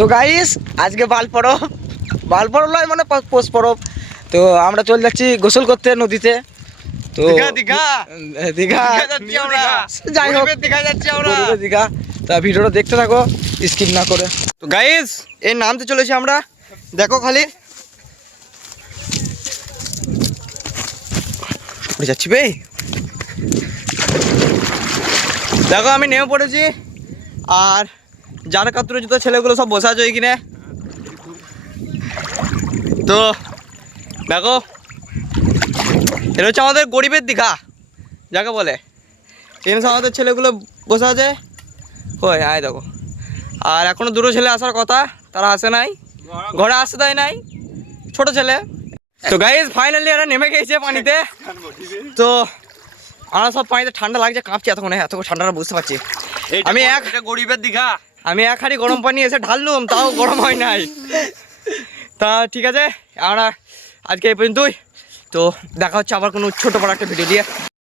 তো গাইস আজকে বাল পরব নয় মানে পৌষ পরব। তো আমরা চলে যাচ্ছি গোসল করতে নদীতে। তো দীঘা দীঘা যাচ্ছি আমরা, যাই হোক দীঘা যাচ্ছি আমরা। দীঘা। তা ভিডিওটা দেখতে থাকো স্কিপ না করে। তো গাইস এর নামতে চলেছি আমরা, দেখো খালি উড়ে যাচ্ছি বে। দেখো আমি নেমে পড়েছি, আর যার কাতরে জুতো ছেলেগুলো সব বসে আছে ওইখানে। তো দেখো এটা হচ্ছে আমাদের গরিবের দীঘা যাকে বলে। এখানে সব আমাদের ছেলেগুলো বসে আছে। ওই আয় দেখো, আর এখনো দুটো ছেলে আসার কথা, তারা আসে নাই, ঘরে আসতে দেয় নাই, ছোট ছেলে। তো গাইজ ফাইনালি এরা নেমে গেছে পানিতে। তো আমরা সব পানিতে ঠান্ডা লাগছে, কাঁপছি এতক্ষণে, এত ঠান্ডাটা বুঝতে পারছি। গরিবের দীঘা। আমি এক হাঁড়ি গরম পানি এসে ঢাললুম, তাও গরম হয় নাই। তা ঠিক আছে, আমরা আজকে এই পর্যন্তই। তো দেখা হচ্ছে আবার কোনো ছোটো বড় একটা ভিডিও দিয়ে।